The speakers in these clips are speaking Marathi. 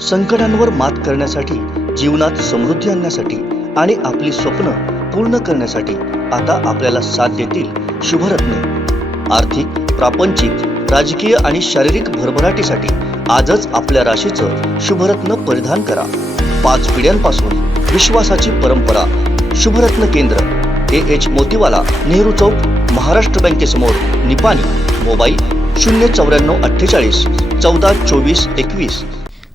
संकटांवर मात करण्यासाठी, जीवनात समृद्धी आणण्यासाठी आणि आपली स्वप्न पूर्ण करण्यासाठी आता आपल्याला साथ देतील शुभरत्न। आर्थिक, प्रापंचिक, राजकीय आणि शारीरिक भरभराटीसाठी आजच आपल्या राशीचं शुभरत्न परिधान करा। 5 पिढ्यांपासून विश्वासाची परंपरा। शुभरत्न केंद्र AH मोतीवाला, नेहरू चौक, महाराष्ट्र बँकेसमोर, निपाणी। मोबाईल 09448 14 24 21।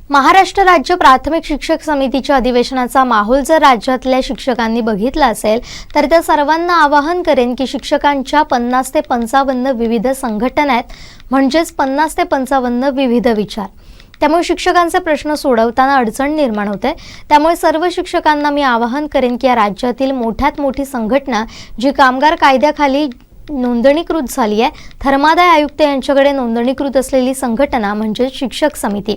महाराष्ट्र राज्य प्राथमिक शिक्षक समितीच्या अधिवेशनाचा माहोल जर राज्यातल्या शिक्षकांनी बघितला असेल तर त्या सर्वांना आवाहन करेन की शिक्षकांच्या 50 ते 55 विविध संघटना आहेत, म्हणजेच 50 ते 55 विविध विचार। त्यामुळे शिक्षकांचे प्रश्न सोडवताना अडचण निर्माण होते। त्यामुळे सर्व शिक्षकांना मी आवाहन करेन की या राज्यातील मोठ्यात मोठी संघटना जी कामगार कायद्याखाली नोंदणीकृत झाली आहे, धर्मादाय आयुक्त यांच्याकडे नोंदणीकृत असलेली संघटना म्हणजे शिक्षक समिती।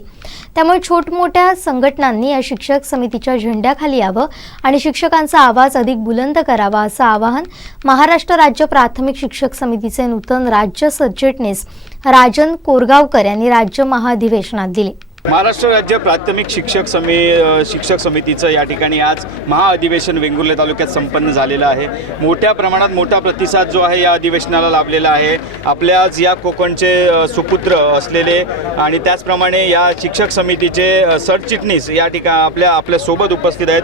त्यामुळे छोटमोठ्या संघटनांनी या शिक्षक समितीच्या झेंड्याखाली यावं आणि शिक्षकांचा आवाज अधिक बुलंद करावा असं आवाहन महाराष्ट्र राज्य प्राथमिक शिक्षक समितीचे नूतन राज्य सरचिटणीस राजन कोरगावकर यांनी राज्य महाधिवेशनात दिले। महाराष्ट्र राज्य प्राथमिक शिक्षक समितीचं या ठिकाणी आज महाअधिवेशन वेंगुर्ले तालुक्यात संपन्न झालेलं आहे। मोठ्या प्रमाणात मोठा प्रतिसाद जो आहे या अधिवेशनाला लाभलेला आहे। आपल्या या कोकणचे सुपुत्र असलेले आणि त्याचप्रमाणे या शिक्षक समितीचे सरचिटणीस या ठिकाणी आपल्या सोबत उपस्थित आहेत।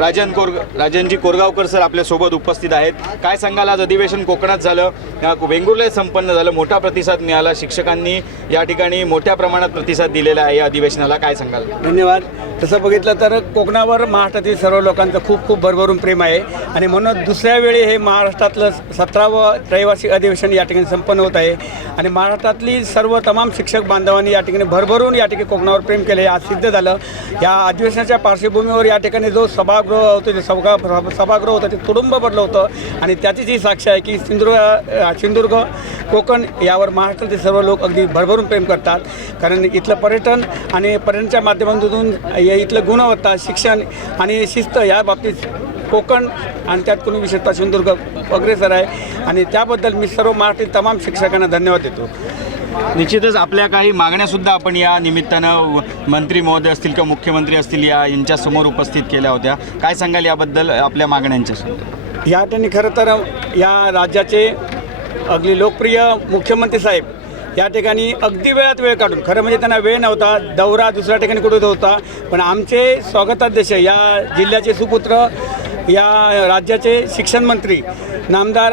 राजनजी कोरगावकर सर आपल्या सोबत उपस्थित आहेत। काय सांगाल, आज अधिवेशन कोकणात झालं, वेंगुर्ले संपन्न झालं, मोठा प्रतिसाद मिळाला, शिक्षकांनी या ठिकाणी मोठ्या प्रमाणात प्रतिसाद दिलेला आहे या अधिवेशनाला, काय सांगाल? धन्यवाद। तसं बघितलं तर कोकणावर महाराष्ट्रातील सर्व लोकांचं खूप खूप भरभरून प्रेम आहे आणि म्हणून दुसऱ्या वेळी हे महाराष्ट्रातलं 17वं त्रैवार्षिक अधिवेशन या ठिकाणी संपन्न होत आहे आणि महाराष्ट्रातली सर्व तमाम शिक्षक बांधवांनी या ठिकाणी भरभरून या ठिकाणी कोकणावर प्रेम केले, आज सिद्ध झालं। या अधिवेशनाच्या पार्श्वभूमीवर या ठिकाणी जो सभागृह होतं, जे सभागृह होतं ते तुडुंब पडलं होतं आणि त्याची जी साक्ष आहे की सिंधुदुर्ग कोकण यावर महाराष्ट्रातील सर्व लोक अगदी भरभरून प्रेम करतात, कारण इथलं पर्यटन आणि पर्यटनाच्या माध्यमातून इथलं गुणवत्ता, शिक्षण आणि शिस्त या बाबतीत कोकण आणि त्यात कोणी विशेषतः सिंधुदुर्ग अग्रेसर आहे आणि त्याबद्दल मी सर्व महाराष्ट्रातील तमाम शिक्षकांना धन्यवाद देतो। निश्चितच आपल्या काही मागण्यासुद्धा आपण या निमित्तानं मंत्री महोदय असतील किंवा मुख्यमंत्री असतील यांच्यासमोर उपस्थित केल्या होत्या। काय सांगाल याबद्दल आपल्या मागण्यांच्या? या ठिकाणी खरं तर या राज्याचे अगदी लोकप्रिय मुख्यमंत्री साहेब या ठिकाणी अगदी वेळात वेळ काढून, खरं म्हणजे त्यांना वेळ नव्हता, दौरा दुसऱ्या ठिकाणी कुठे होता, पण आमचे स्वागताध्यक्ष या जिल्ह्याचे सुपुत्र, या राज्याचे शिक्षण मंत्री नामदार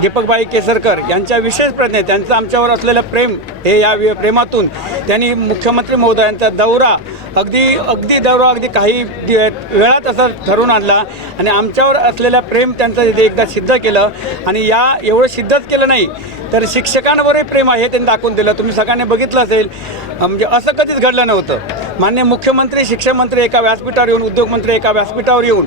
दीपकभाई केसरकर यांच्या विशेष प्रयत्न, त्यांचं आमच्यावर असलेलं प्रेम, हे या प्रेमातून त्यांनी मुख्यमंत्री महोदयांचा दौरा अगदी काही वेळात असं ठरवून आणला आणि आमच्यावर असलेलं प्रेम त्यांचं एकदा सिद्ध केलं आणि या एवढं सिद्धच केलं नाही तर शिक्षकांवरही प्रेम आहे त्यांनी दाखवून दिलं। तुम्ही सगळ्यांनी बघितलं असेल, म्हणजे असं कधीच घडलं नव्हतं। माननीय मुख्यमंत्री, शिक्षण मंत्री एका व्यासपीठावर येऊन, उद्योगमंत्री एका व्यासपीठावर येऊन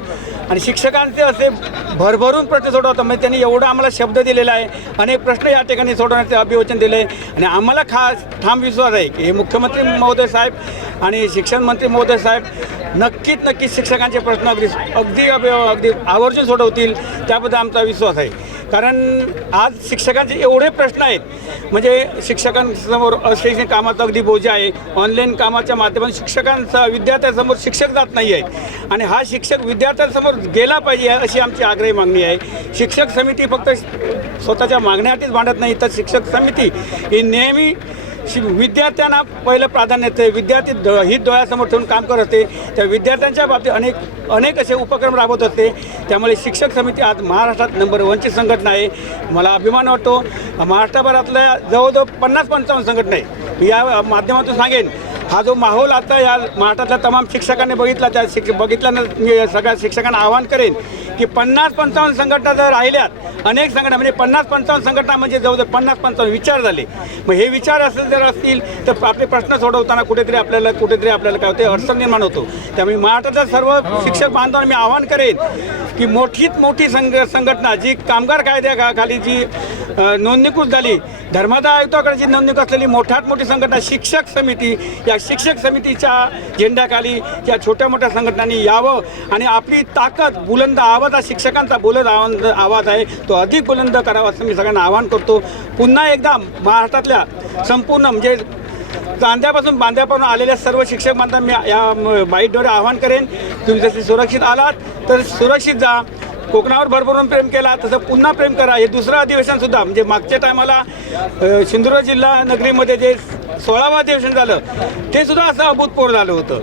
आणि शिक्षकांचे असे भरभरून प्रश्न सोडवतात, म्हणजे त्यांनी एवढा आम्हाला शब्द दिलेला आहे, अनेक प्रश्न या ठिकाणी सोडवण्याचे अभिवचन दिले आणि आम्हाला ठाम विश्वास आहे की हे मुख्यमंत्री महोदय साहेब आणि शिक्षण मंत्री महोदय साहेब नक्कीच शिक्षकांचे प्रश्न अगदी आवर्जून सोडवतील, त्याबद्दल आमचा विश्वास आहे। कारण आज शिक्षकांचे एवढे प्रश्न आहेत, म्हणजे शिक्षकांसमोर अशैक्षणिक कामाचा अगदी बोजा आहे, ऑनलाईन कामाच्या माध्यमातून विद्यार्थ्यांसमोर शिक्षक जात नाही आहे आणि हा शिक्षक विद्यार्थ्यांसमोर गेला पाहिजे अशी आमची आग्रही मागणी आहे। शिक्षक समिती फक्त स्वतःच्या मागण्यासाठीच मांडत नाही, तर शिक्षक समिती ही नेहमी विद्यार्थ्यांना पहिलं प्राधान्य देते, विद्यार्थी हित डोळ्यासमोर ठेवून काम करत असते, त्या विद्यार्थ्यांच्या बाबतीत अनेक असे उपक्रम राबवत असते। त्यामुळे शिक्षक समिती आज महाराष्ट्रात नंबर 1ची संघटना आहे। मला अभिमान वाटतो, महाराष्ट्रभरातल्या जवळजवळ 50-55 संघटना आहे। या माध्यमातून सांगेन, हा जो माहोल आता या महाराष्ट्रातल्या तमाम शिक्षकांनी बघितला, बघितल्यानं मी सगळ्या शिक्षकांना आवाहन करेन की 50-55 संघटना जर राहिल्यात, अनेक संघटना म्हणजे 50-55 संघटना म्हणजे जवळजवळ 50-55 विचार झाले। मग हे विचार असतील तर आपले प्रश्न सोडवताना कुठेतरी आपल्याला काय होते, अडचण निर्माण होतो। त्यामुळे महाराष्ट्राच्या सर्व शिक्षक बांधवांना मी आवाहन करेन की मोठी संघटना जी कामगार कायद्याखाली जी नोंदणीकृत झाली, धर्मादाय आयुक्ताकडे जी नोंदणी असलेली मोठ्यात मोठी संघटना शिक्षक समिती, या शिक्षक समितीच्या झेंड्याखाली या छोट्या मोठ्या संघटनांनी यावं आणि आपली ताकद, बुलंद आवाज, हा शिक्षकांचा बुलंद आवाज आहे, तो अधिक बुलंद करावा असं मी सगळ्यांना आवाहन करतो। पुन्हा एकदा महाराष्ट्रातल्या संपूर्ण म्हणजे बांध्यापासून आलेल्या सर्व शिक्षक बांधवांना मी या बाईटद्वारे आवाहन करेन, तुम्ही जसे सुरक्षित आलात तर सुरक्षित जा. कोकणावर भरभरून प्रेम केला तसं पुन्हा प्रेम करा. हे दुसरं अधिवेशनसुद्धा म्हणजे मागच्या टायमाला सिंधुदुर्ग जिल्हा नगरीमध्ये जे 16वं अधिवेशन झालं ते सुद्धा असं अभूतपूर्व झालं होतं.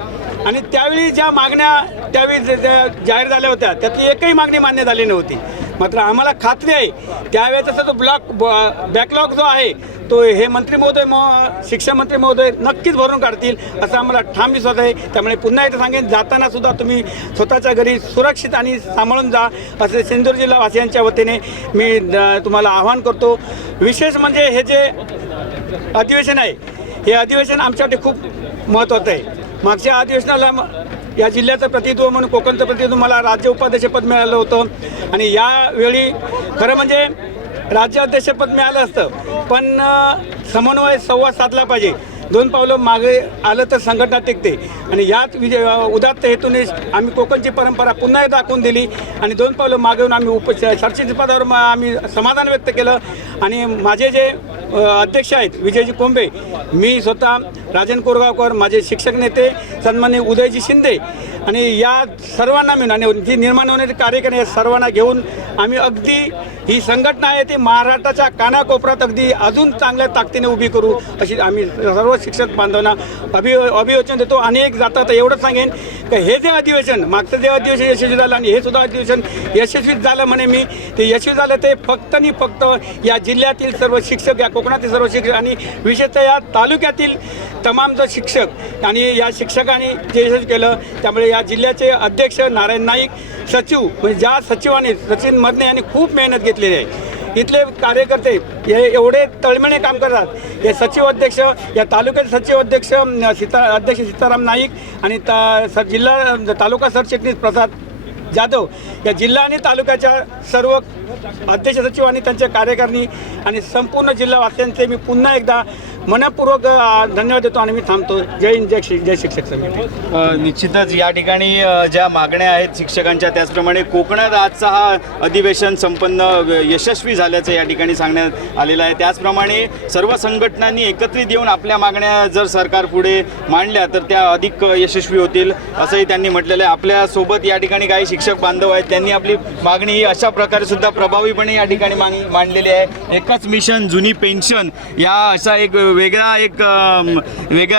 आणि त्यावेळी ज्या मागण्या त्यावेळी जाहीर झाल्या होत्या त्यातली एकही मागणी मान्य झाली नव्हती. मात्र आम्हाला खात्री आहे त्यावेळेचा जो बॅकलॉग जो आहे तो हे मंत्री महोदय शिक्षण मंत्री महोदय नक्कीच भरून काढतील असं आम्हाला ठाम विश्वास आहे. त्यामुळे पुन्हा एकदा सांगेन, जाताना सुद्धा तुम्ही स्वतःच्या घरी सुरक्षित आणि सांभाळून जा असे सिंधुदुर्ग जिल्हावासियांच्या वतीने मी तुम्हाला आवाहन करतो. विशेष म्हणजे हे जे अधिवेशन आहे हे अधिवेशन आमच्यासाठी खूप महत्त्वाचं आहे. मागच्या अधिवेशनाला या जिल्ह्याचं प्रतिनिधित्व म्हणून कोकणचं प्रतिनिधित्व मला राज्य उपाध्यक्षपद मिळालं होतं आणि यावेळी खरं म्हणजे राज्याध्यक्षपद मिळालं असतं पण समन्वय संवाद साधला पाहिजे. 2 पावलं मागे आलं तर संघटना टिकते आणि यात उदात्त हेतूने आम्ही कोकणची परंपरा पुन्हा एकदा दाखवून दिली आणि 2 पावलं मागे येऊन आम्ही सरचिटपदावर आम्ही समाधान व्यक्त केलं. आणि माझे जे अध्यक्ष आहेत विजयजी कोंबे, मी स्वतः राजन कोरगावकर, माझे शिक्षक नेते सन्माननीय उदयजी शिंदे आणि या सर्वांना मिळून आणि जी निर्माण होणारे कार्यक्रम या सर्वांना घेऊन आम्ही अगदी ही संघटना आहे ती महाराष्ट्राच्या कानाकोपऱ्यात अगदी अजून चांगल्या ताकदीने उभी करू अशी आम्ही सर्व शिक्षक बांधवांना अभिवचन देतो. अनेक जातात एवढंच सांगेन की हे जे अधिवेशन मागचं जे अधिवेशन यशस्वी झालं आणि हे सुद्धा अधिवेशन यशस्वी झालं म्हणे मी ते यशस्वी झालं ते फक्त आणि फक्त या जिल्ह्यातील सर्व शिक्षक, या कोकणातील सर्व शिक्षक आणि विशेषतः या तालुक्यातील तमाम जो शिक्षक आणि या शिक्षकांनी जे यशस्वी केलं. त्यामुळे या जिल्ह्याचे अध्यक्ष नारायण नाईक, सचिव म्हणजे ज्या सचिवांनी सचिन मदने यांनी खूप मेहनत घेतलेली आहे. इथले कार्यकर्ते हे एवढे तळमळीने काम करतात. हे सचिव अध्यक्ष, या तालुक्याचे सचिव अध्यक्ष अध्यक्ष सीताराम नाईक आणि जिल्हा तालुका सरचिटणीस प्रसाद जाधव, या जिल्हा आणि तालुक्याच्या सर्व अध्यक्ष सचिव आणि त्यांच्या कार्यकारिणी आणि संपूर्ण जिल्हावासियांचे मी पुन्हा एकदा मनपूर्वक धन्यवाद देतो आणि मी थांबतो. जय हिंद, जय शिक्षक समिती. निश्चितच या ठिकाणी ज्या मागण्या आहेत शिक्षकांच्या त्याचप्रमाणे कोकणात आजचा हा अधिवेशन संपन्न यशस्वी झाल्याचं या ठिकाणी सांगण्यात आलेलं आहे. त्याचप्रमाणे सर्व संघटनांनी एकत्रित येऊन आपल्या मागण्या जर सरकार पुढे मांडल्या तर त्या अधिक यशस्वी होतील असंही त्यांनी म्हटलेलं आहे. आपल्यासोबत या ठिकाणी काही शिक्षक बांधव आहेत, त्यांनी आपली मागणी ही अशा प्रकारे सुद्धा प्रभावीपणे या ठिकाणी मांडलेली आहे. एकच मिशन जुनी पेन्शन या असा एक वेगळा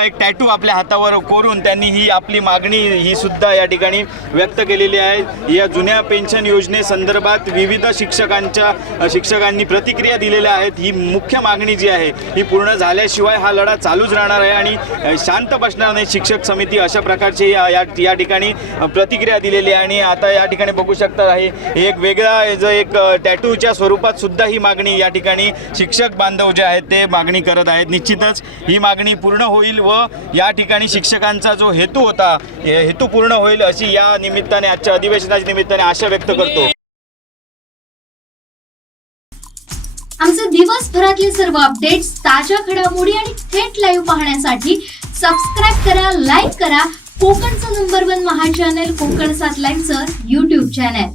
एक टॅटू आपल्या हातावर कोरून त्यांनी ही आपली मागणी ही सुद्धा या ठिकाणी व्यक्त केलेली आहे. या जुन्या पेन्शन योजनेसंदर्भात विविध शिक्षकांनी प्रतिक्रिया दिलेल्या आहेत. ही मुख्य मागणी जी आहे ही पूर्ण झाल्याशिवाय हा लढा चालूच राहणार आहे आणि शांत बसणार नाही. शिक्षक समिती अशा प्रकारची या ठिकाणी प्रतिक्रिया दिलेली आहे आणि आता या ठिकाणी बघू शकता आहे एक वेगळा जो एक टॅटूच्या स्वरूपात सुद्धा ही मागणी या ठिकाणी शिक्षक बांधव जे आहेत ते मागणी करत आहेत. निश्चितच ही मागणी पूर्ण होईल व या ठिकाणी शिक्षकांचा जो हेतू होता हेतू पूर्ण होईल अशी या निमित्ताने आजच्या अधिवेशनाच्या निमित्ताने आशा व्यक्त करतो. आमचे दिवसभरातले सर्व अपडेट्स, ताज्या घडामोडी आणि थेट लाईव्ह पाहण्यासाठी सबस्क्राईब करा, लाईक करा कोकणचं नंबर 1 महा चॅनल कोकण 7 लाईनचं YouTube चॅनल.